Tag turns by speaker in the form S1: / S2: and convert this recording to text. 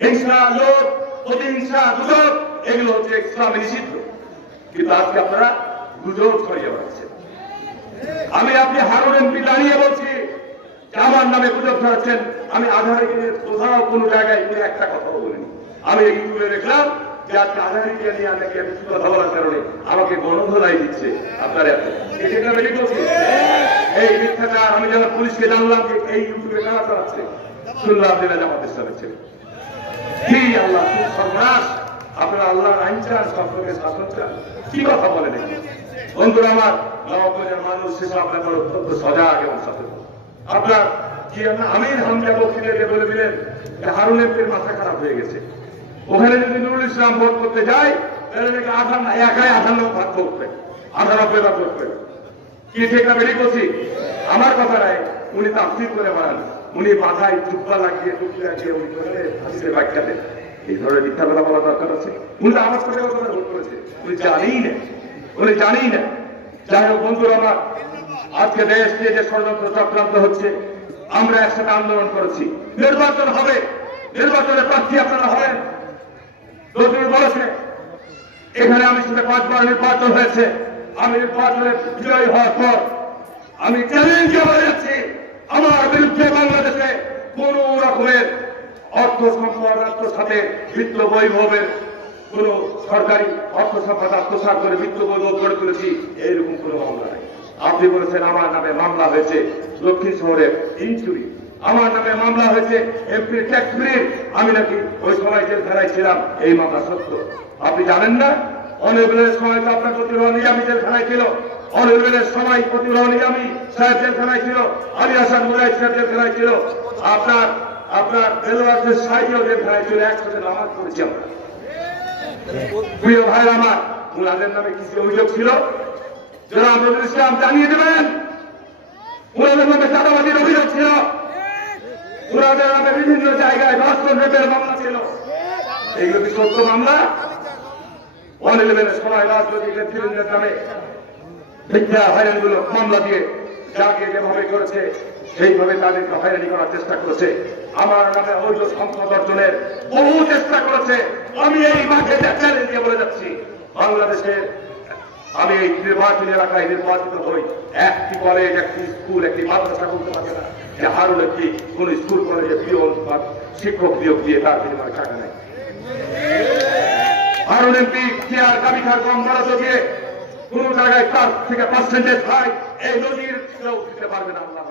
S1: হিংসা লোভ প্রতিহিংসা গুজব, এগুলো হচ্ছে ইসলামে নিষিদ্ধ। কিন্তু আজকে আপনারা গুজব ছড়িয়ে বেড়াচ্ছেন আমি আপনি হারুন এমপি দাঁড়িয়ে বলছি আমার নামে গুজব ছড়াচ্ছেন। আমি আধারে কোথাও কোনো জায়গায় গিয়ে একটা কথা বলিনি। আমি এই তুলে দেখলাম যে আজকে আধারে গিয়ে নিয়ে কিছু কথা বলার কারণে আমাকে গণধলাই দিচ্ছে আপনার এটা বেরিয়ে বলছি মিথ্যাচার আমি যেন পুলিশকে জানলাম যে এই ইউটিউবে কারা চালাচ্ছে শুনলাম দিনা জামাত ইসলামের ছেলে। কি আল্লাহ কি সর্বনাশ। আপনারা আল্লাহর আইন চান সম্পর্কে শাসন চান। কি কথা বলেন বন্ধুরা আমার নবাবের মানুষ হিসেবে আপনার অত্যন্ত সজাগ এবং সতর্ক। আপনার কি আমির হামজা বক্সিদেরকে বলে দিলেন হারুন এমপির মাথা খারাপ হয়ে গেছে। ওখানে যদি নুরুল ইসলাম ভোট করতে যায়, তাহলে নাকি আঠান্ন, একাই আঠান্ন ভাগ ভোট পেয়ে আঠানব্বই ভাগ ভোট কি ঠিক বেরিয়ে করছি আমার কথা নাই উনি তাফসির করে বাড়ান উনি মাথায় চুপ্পা লাগিয়ে টুপি লাগিয়ে উনি ধরে হাসিতে ব্যাখ্যা দেন এই ধরনের মিথ্যা কথা বলার দরকার আছে। উনি তো আওয়াজ করে কথা ভোট করেছে। উনি জানেই না। উনি জানেই না। যাই হোক, বন্ধুরা আমার, আজকে দেশ নিয়ে যে ষড়যন্ত্র চক্রান্ত হচ্ছে, আমরা একসাথে আন্দোলন করেছি। নির্বাচন হবে। নির্বাচনের প্রার্থী আপনারা হবেন। নজরুল বলেছে, এখানে আমি সাথে পাঁচবার নির্বাচন হয়েছে। আমি নির্বাচনে বিজয়ী হওয়ার পর আমি চ্যালেঞ্জে বলে যাচ্ছি আমার বিরুদ্ধে বাংলাদেশে কোন রকমের অর্থ সম্পদ রাষ্ট্র সাথে বিত্ত বৈভবের কোন সরকারি অর্থ সম্পদ আত্মসাত করে বিত্ত বৈভব গড়ে তুলেছি, এইরকম কোন মামলা নাই। আপনি বলেছেন আমার নামে মামলা হয়েছে দক্ষিণ শহরের ইঞ্চুরি। আমার নামে মামলা হয়েছে এমপি ট্যাক্স আমি নাকি ওই সময় জেলখানায় ছিলাম এই মামলা সত্য। আপনি জানেন না? অনির্বাণের সময় তো আপনার প্রতিভা নিজামী জেলখানায় ছিল। অনির্বাণের সময় প্রতিভা নিজামী সাহেব জেলখানায় ছিল। আলী হাসান মুরাই সাহেব জেলখানায় ছিল। আপনার আপনার বেলোয়ারদের সাহেবও জেলখানায় ছিল। একসাথে নামাজ পড়েছি আমরা। প্রিয় ভাই আমার ওনাদের নামে কিছু অভিযোগ ছিল। যারা নজরুল ইসলাম জানিয়ে দেবেন ওনাদের নামে চাঁদাবাজির অভিযোগ ছিল। ওনাদের নামে বিভিন্ন জায়গায় ভাস্কর রেপের মামলা ছিল। এইগুলো কি সত্য মামলা? সময় রাজনৈতিক নামে মামলা দিয়ে যাকে যেভাবে করেছে, সেইভাবে তাদেরকে হয়রানি করার চেষ্টা করেছে। আমার অবৈধ অর্জনের বহু চেষ্টা করেছে। আমি এই মাঠে চ্যালেঞ্জ দিয়ে বলে যাচ্ছি। বাংলাদেশের আমি এই নির্বাচনী এলাকায় নির্বাচিত হই। একটি কলেজ একটি স্কুল একটি মাদ্রাসা করতে পারে না। যে হারুন একটি কোন স্কুল কলেজে পিয়ন বা শিক্ষক নিয়োগ দিয়ে তার বিনিময়ে টাকা নেয়। হারুন এমপি চেয়ার দাবি খার কম বরাদ্দ দিয়ে কোন জায়গায় তার থেকে পার্সেন্টেজ হয়, এই নদীর দিতে পারবে না, আল্লাহ